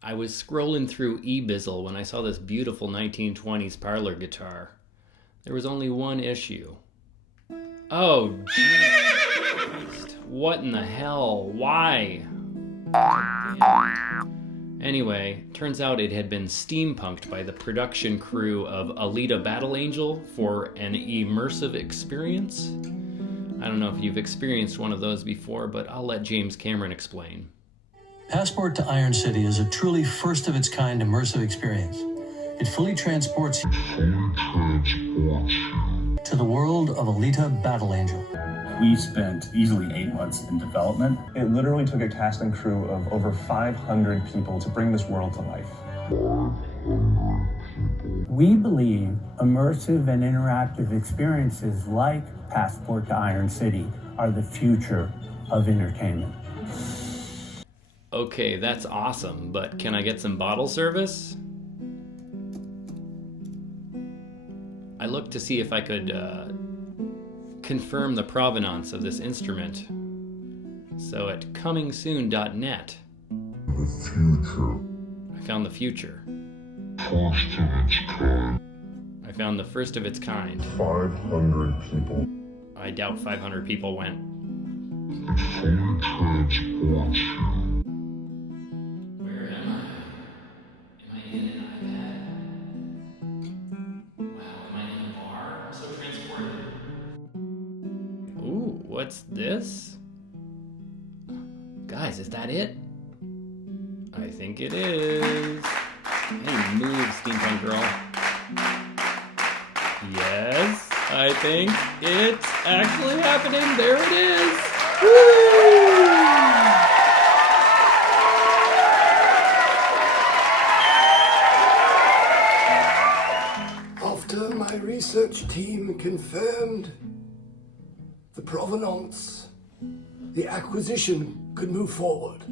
I was scrolling through eBizzle when I saw this beautiful 1920s parlor guitar. There was only one issue. Oh, jeez. What in the hell? Why? Anyway, turns out it had been steampunked by the production crew of Alita Battle Angel for an immersive experience. I don't know if you've experienced one of those before, but I'll let James Cameron explain. Passport to Iron City is a truly first-of-its-kind immersive experience. It fully transports you to the world of Alita Battle Angel. We spent easily 8 months in development. It literally took a cast and crew of over 500 people to bring this world to life. We believe immersive and interactive experiences like Passport to Iron City are the future of entertainment. Okay, that's awesome, but can I get some bottle service? I looked to see if I could confirm the provenance of this instrument. So at comingsoon.net, The future. I found the future. First of its kind. I found the first of its kind. 500 people. I doubt 500 people went. It fully transports you. Where am I? Am I in an iPad? Wow, am I in a bar? I'm so transported. Ooh, what's this? Guys, is that it? I think it is. Hey, move, steampunk girl. Yes, I think it's actually happening. There it is. Woo! After my research team confirmed the provenance, the acquisition could move forward.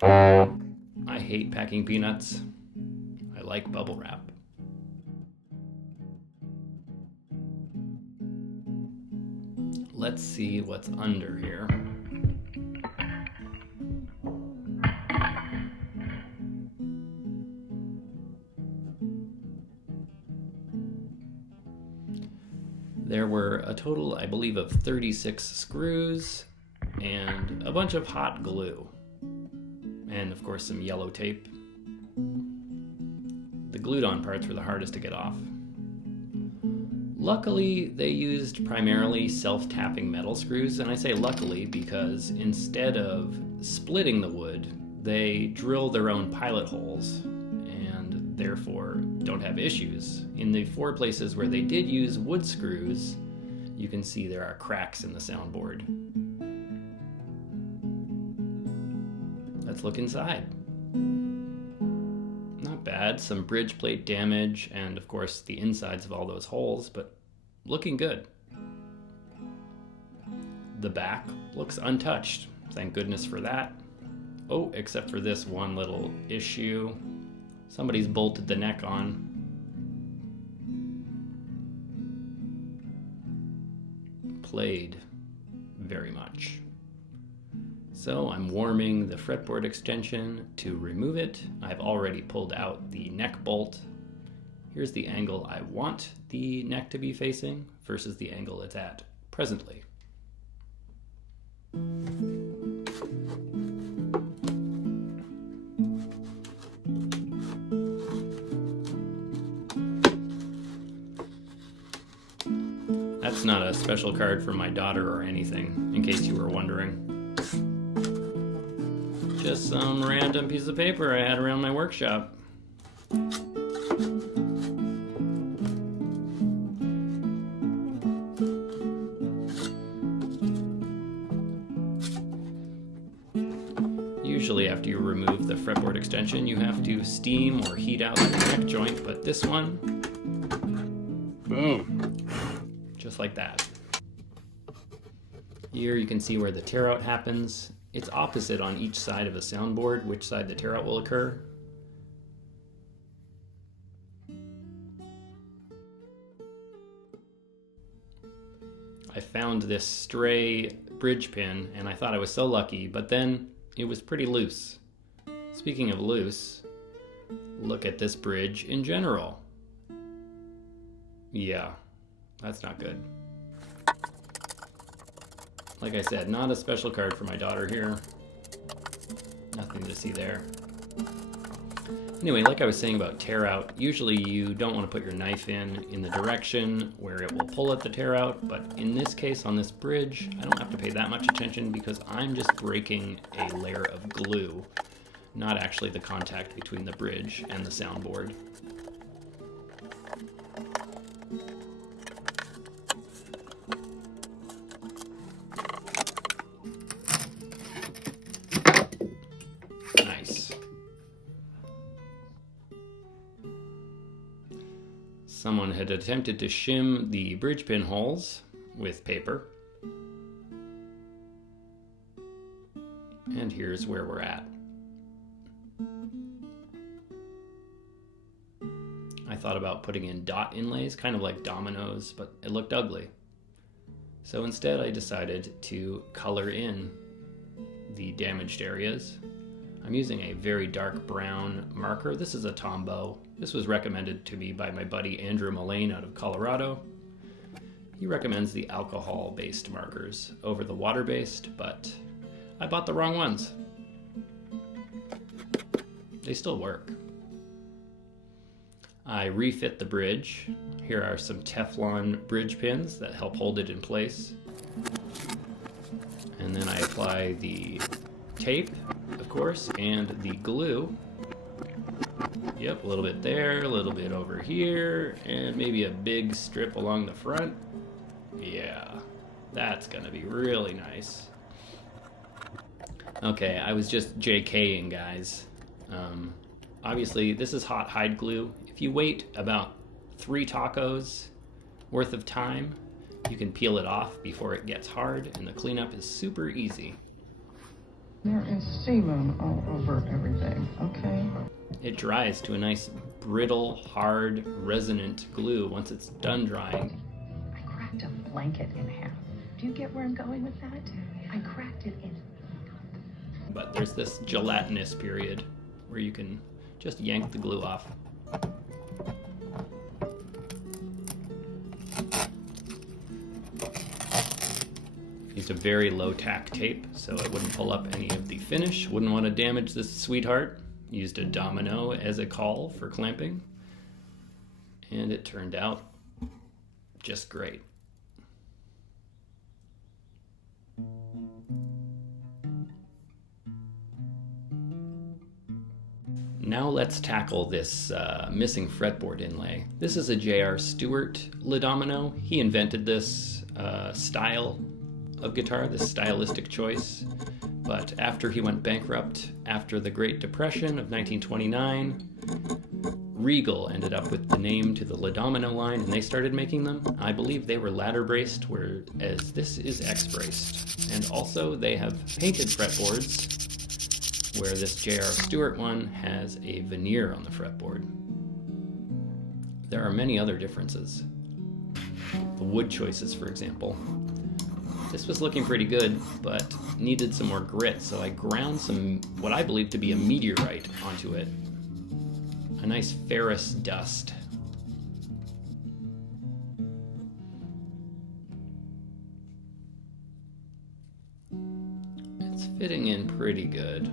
I hate packing peanuts. I like bubble wrap. Let's see what's under here. There were a total, I believe, of 36 screws and a bunch of hot glue. And of course some yellow tape. The glued on parts were the hardest to get off. Luckily, they used primarily self-tapping metal screws, and I say luckily because instead of splitting the wood, they drill their own pilot holes and therefore don't have issues. In the 4 places where they did use wood screws, you can see there are cracks in the soundboard. Let's look inside. Not bad, some bridge plate damage, and of course the insides of all those holes, but looking good. The back looks untouched, thank goodness for that. Oh, except for this one little issue. Somebody's bolted the neck on. Played very much. So I'm warming the fretboard extension to remove it. I've already pulled out the neck bolt. Here's the angle I want the neck to be facing versus the angle it's at presently. That's not a special card for my daughter or anything, in case you were wondering. Just some random piece of paper I had around my workshop. Usually after you remove the fretboard extension, you have to steam or heat out the neck joint, but this one, boom, just like that. Here you can see where the tear out happens. It's opposite on each side of the soundboard, which side the tear out will occur. I found this stray bridge pin and I thought I was so lucky, but then it was pretty loose. Speaking of loose, look at this bridge in general. Yeah, that's not good. Like I said, not a special card for my daughter here. Nothing to see there. Anyway, like I was saying about tear out, usually you don't want to put your knife in the direction where it will pull at the tear out, but in this case, on this bridge, I don't have to pay that much attention because I'm just breaking a layer of glue, not actually the contact between the bridge and the soundboard. Someone had attempted to shim the bridge pin holes with paper. And here's where we're at. I thought about putting in dot inlays, kind of like dominoes, but it looked ugly. So instead I decided to color in the damaged areas. I'm using a very dark brown marker. This is a Tombow. This was recommended to me by my buddy Andrew Mullane out of Colorado. He recommends the alcohol-based markers over the water-based, but I bought the wrong ones. They still work. I refit the bridge. Here are some Teflon bridge pins that help hold it in place. And then I apply the tape, of course, and the glue. Yep, a little bit there, a little bit over here, and maybe a big strip along the front. Yeah, that's gonna be really nice. Okay, I was just JKing, guys. Obviously, this is hot hide glue. If you wait about 3 tacos worth of time, you can peel it off before it gets hard, and the cleanup is super easy. There is semen all over everything, okay? It dries to a nice brittle, hard, resonant glue once it's done drying. I cracked a blanket in half. Do you get where I'm going with that? I cracked it in. But there's this gelatinous period where you can just yank the glue off. Used a very low tack tape so it wouldn't pull up any of the finish. Wouldn't want to damage this sweetheart. Used a domino as a caul for clamping. And it turned out just great. Now let's tackle this missing fretboard inlay. This is a J.R. Stewart Ledomino. He invented this style of guitar, this stylistic choice. But after he went bankrupt, after the Great Depression of 1929, Regal ended up with the name to the Ledomino line, and they started making them. I believe they were ladder braced, whereas this is X braced. And also they have painted fretboards, where this J.R. Stewart one has a veneer on the fretboard. There are many other differences. The wood choices, for example. This was looking pretty good, but needed some more grit, so I ground some, what I believe to be a meteorite onto it. A nice ferrous dust. It's fitting in pretty good.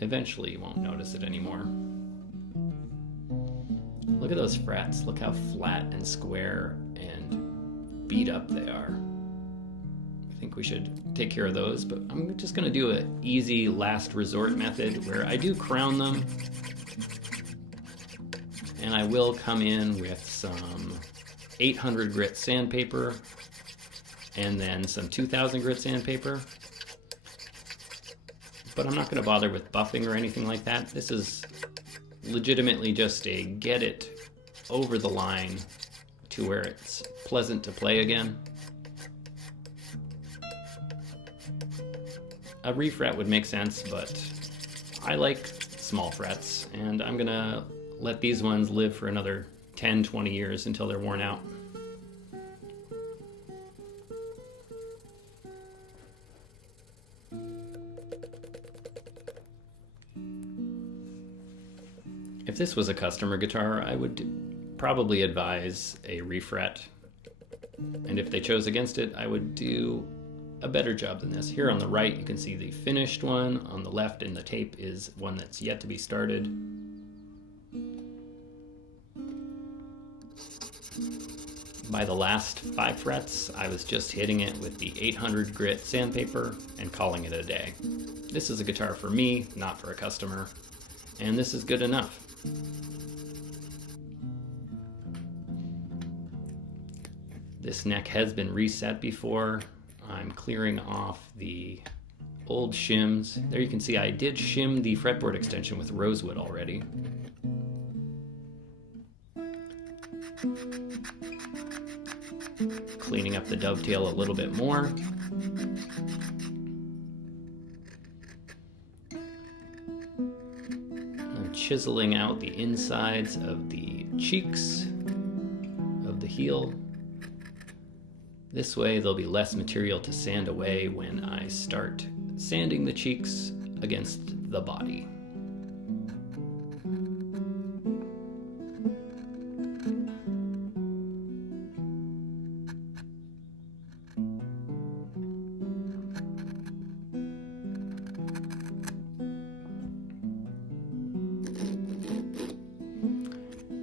Eventually you won't notice it anymore. Look at those frets. Look how flat and square and beat up they are. I think we should take care of those, but I'm just going to do an easy last resort method where I do crown them, and I will come in with some 800 grit sandpaper and then some 2000 grit sandpaper. But I'm not going to bother with buffing or anything like that. This is legitimately just a get it over the line to where it's pleasant to play again. A refret would make sense, but I like small frets, and I'm gonna let these ones live for another 10, 20 years until they're worn out. If this was a customer guitar, I would probably advise a refret. And if they chose against it, I would do a better job than this. Here on the right, you can see the finished one. On the left in the tape is one that's yet to be started. By the last 5 frets, I was just hitting it with the 800 grit sandpaper and calling it a day. This is a guitar for me, not for a customer, and this is good enough. This neck has been reset before. I'm clearing off the old shims. There you can see I did shim the fretboard extension with rosewood already. Cleaning up the dovetail a little bit more. I'm chiseling out the insides of the cheeks of the heel. This way there'll be less material to sand away when I start sanding the cheeks against the body.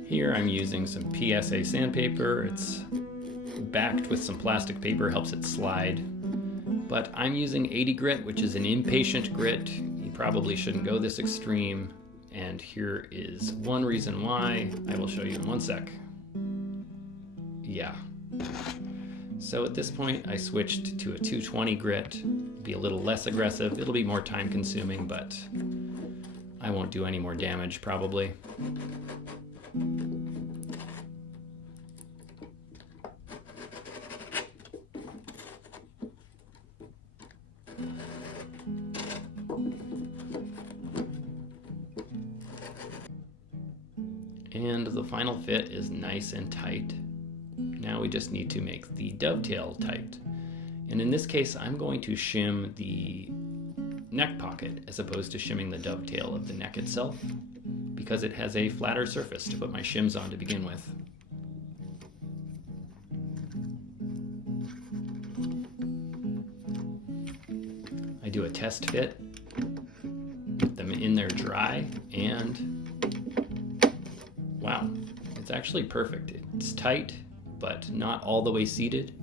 Here I'm using some PSA sandpaper. It's backed with some plastic paper, helps it slide. But I'm using 80 grit, which is an impatient grit. You probably shouldn't go this extreme. And here is one reason why. I will show you in one sec. Yeah. So at this point, I switched to a 220 grit. Be a little less aggressive. It'll be more time consuming, but I won't do any more damage probably. And the final fit is nice and tight. Now we just need to make the dovetail tight. And in this case, I'm going to shim the neck pocket as opposed to shimming the dovetail of the neck itself, because it has a flatter surface to put my shims on to begin with. I do a test fit, put them in there dry, and wow, it's actually perfect. It's tight, but not all the way seated.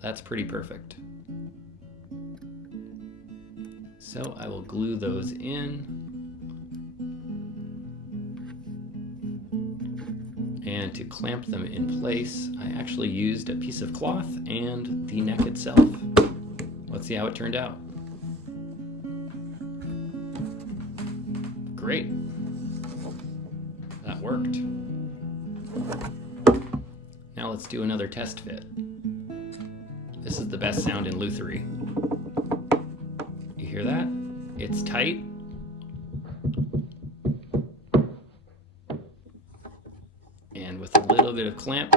That's pretty perfect. So I will glue those in. And to clamp them in place, I actually used a piece of cloth and the neck itself. Let's see how it turned out. Great. That worked. Now let's do another test fit. This is the best sound in luthiery. You hear that? It's tight. And with a little bit of clamp,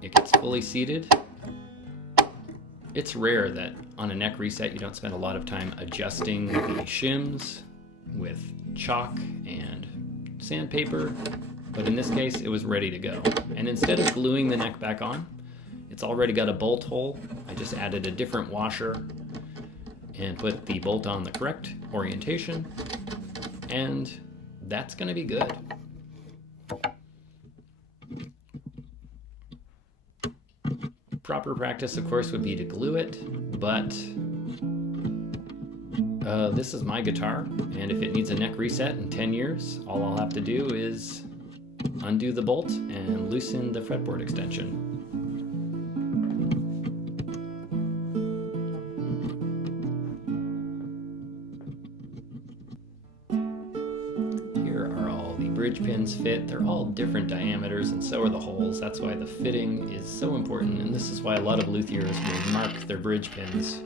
it gets fully seated. It's rare that on a neck reset you don't spend a lot of time adjusting the shims with chalk and sandpaper, but in this case it was ready to go. And instead of gluing the neck back on, it's already got a bolt hole. I just added a different washer and put the bolt on the correct orientation, and that's going to be good. Proper practice, of course, would be to glue it, but this is my guitar, and if it needs a neck reset in 10 years, all I'll have to do is undo the bolt and loosen the fretboard extension. Here are all the bridge pins fit. They're all different diameters, and so are the holes. That's why the fitting is so important, and this is why a lot of luthiers will mark their bridge pins.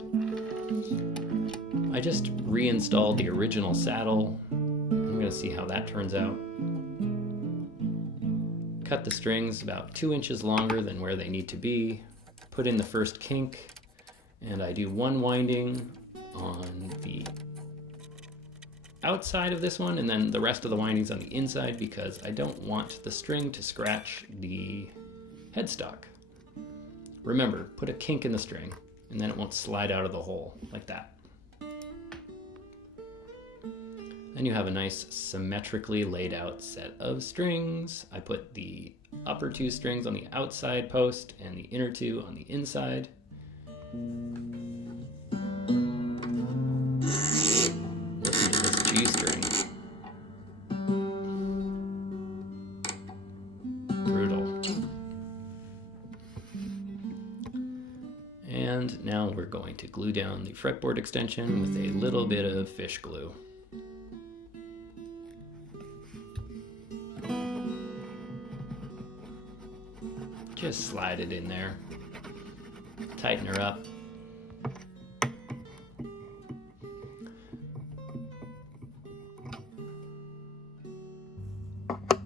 I just reinstalled the original saddle. I'm going going to see how that turns out. Cut the strings about 2 inches longer than where they need to be. Put in the first kink, and I do one winding on the outside of this one, and then the rest of the windings on the inside, because I don't want the string to scratch the headstock. Remember, put a kink in the string, and then it won't slide out of the hole like that. Then you have a nice symmetrically laid out set of strings. I put the upper 2 strings on the outside post and the inner 2 on the inside. Listen to this G string. Brutal. And now we're going to glue down the fretboard extension with a little bit of fish glue. Just slide it in there, tighten her up.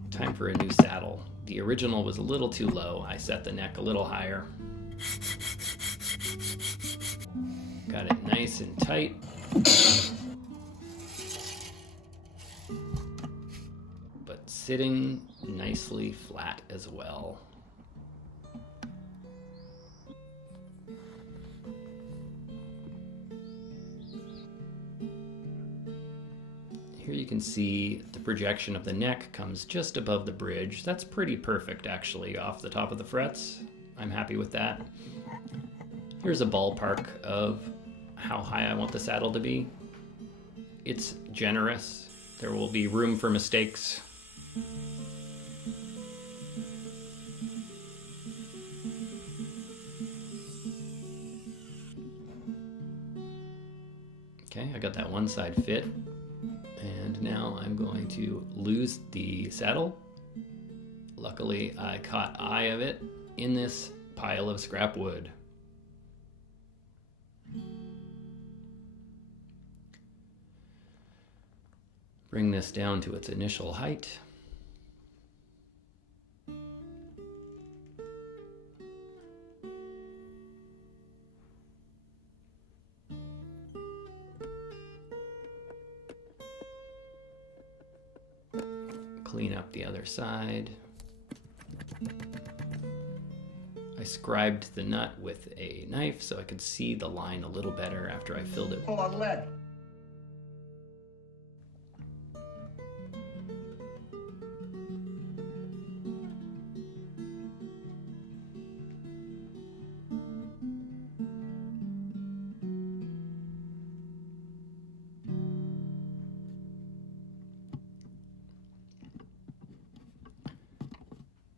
Time for a new saddle. The original was a little too low. I set the neck a little higher. Got it nice and tight. But sitting nicely flat as well. Here you can see the projection of the neck comes just above the bridge. That's pretty perfect, actually, off the top of the frets. I'm happy with that. Here's a ballpark of how high I want the saddle to be. It's generous. There will be room for mistakes. Okay, I got that one side fit. And now I'm going to lose the saddle. Luckily, I caught eye of it in this pile of scrap wood. Bring this down to its initial height. Clean up the other side. I scribed the nut with a knife so I could see the line a little better after I filled it. Full of lead.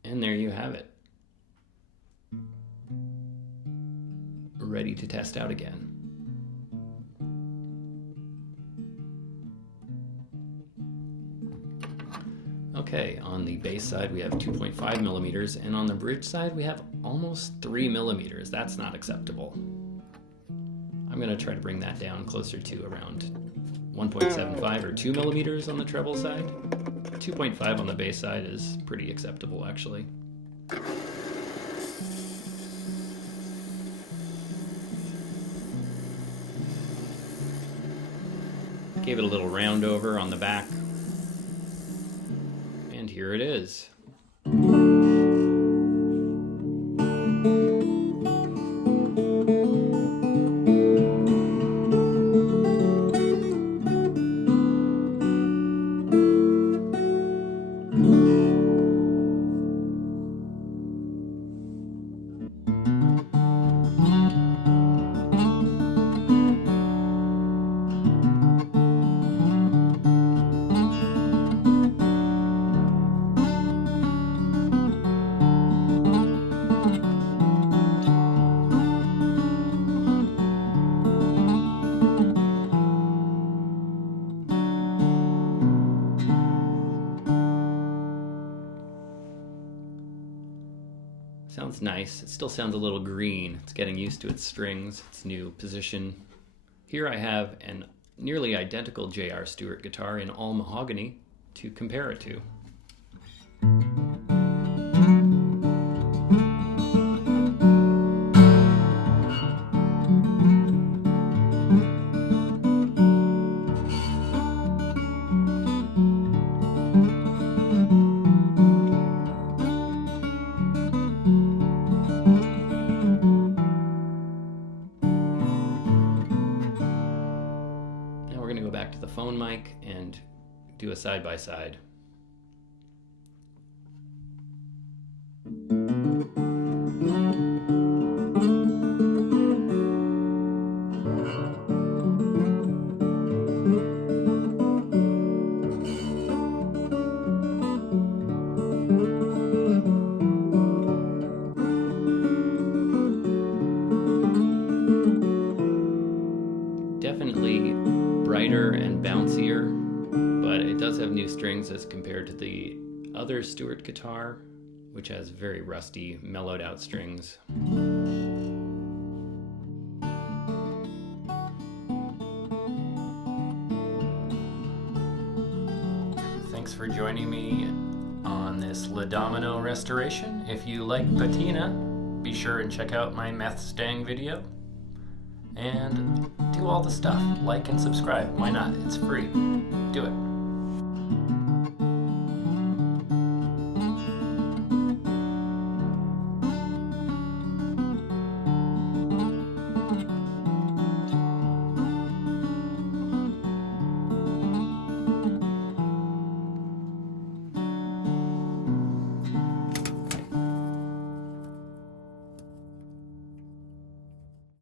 And there you have it. Ready to test out again. Okay, on the base side we have 2.5 millimeters, and on the bridge side we have almost 3 millimeters. That's not acceptable. I'm going to try to bring that down closer to around 1.75 or 2 millimeters on the treble side. 2.5 on the base side is pretty acceptable, actually. Gave it a little round over on the back. And here it is. Sounds nice. It still sounds a little green. It's getting used to its strings, its new position. Here I have an nearly identical J.R. Stewart guitar in all mahogany. to compare it to. Back to the phone mic and do a side-by-side. Definitely brighter and bouncier, but it does have new strings as compared to the other Stewart guitar, which has very rusty, mellowed out strings. Thanks for joining me on this La Domino restoration. If you like patina, be sure and check out my meth stang video. And do all the stuff. Like and subscribe. Why not? It's free. Do it.